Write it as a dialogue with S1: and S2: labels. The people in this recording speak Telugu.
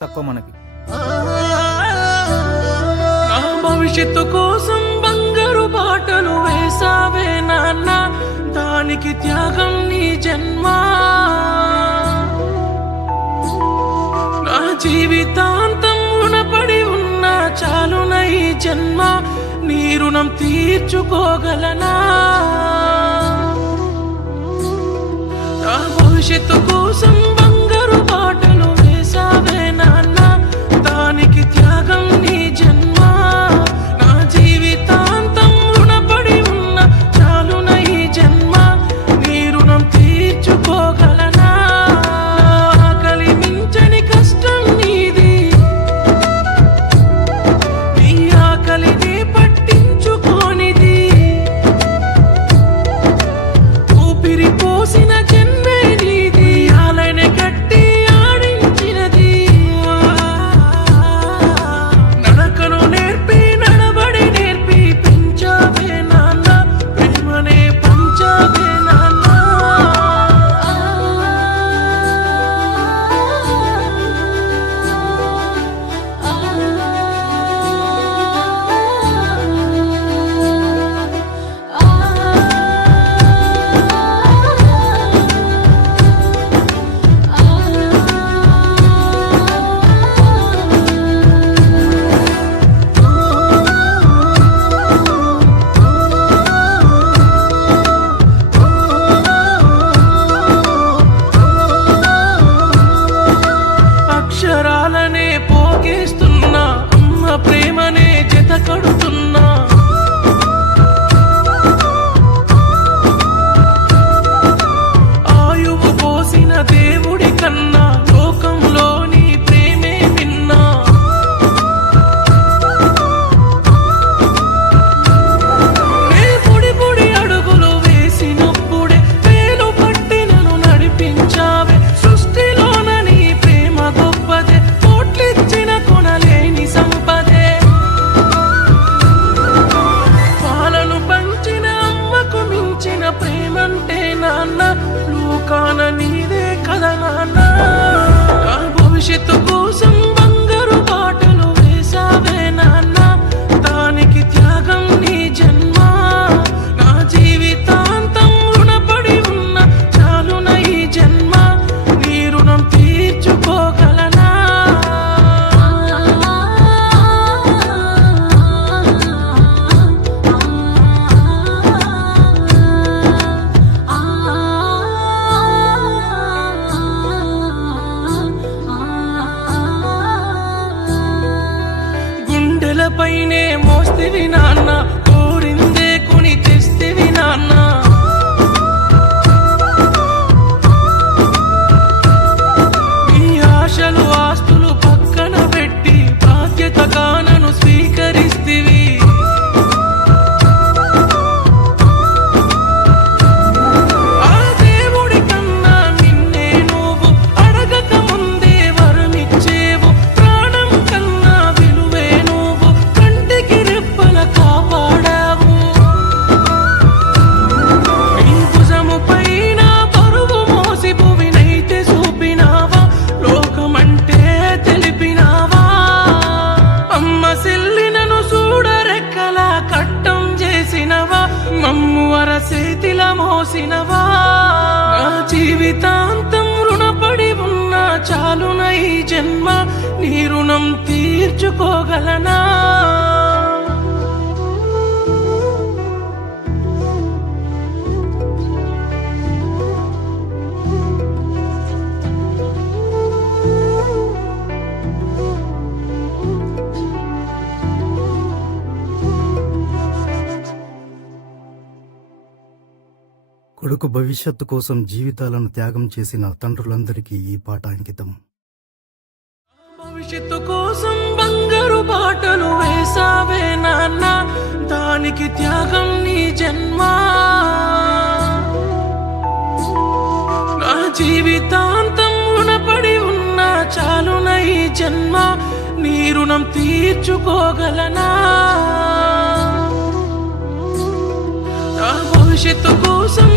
S1: తక్కువ మనకి.
S2: భవిష్యత్తు కోసం బంగారు బాటలు వేసావే నాన్న దానికి త్యాగం నీ జన్మ. నా జీవితాంతం ఉనపడి ఉన్న చాలున ఈ జన్మ నీ రుణం తీర్చుకోగలనా? నా భవిష్యత్తు కోసం nem మోసినవా నా జీవితాంతం రుణపడి ఉన్నా చాలునై జన్మ నీ రుణం తీర్చుకోగలనా?
S3: కొడుకు భవిష్యత్తు కోసం జీవితాలను త్యాగం చేసిన తండ్రులందరికీ ఈ పాట అంకితం.
S2: భవిష్యత్తు కోసం బంగారు పాటలు వేసావే నాన్న దానికి త్యాగం నీ జన్మ. నా జీవితాంతం ఉనపడి ఉన్న చాలున ఈ జన్మ నీ రుణం తీర్చుకోగలనా? భవిష్యత్తు కోసం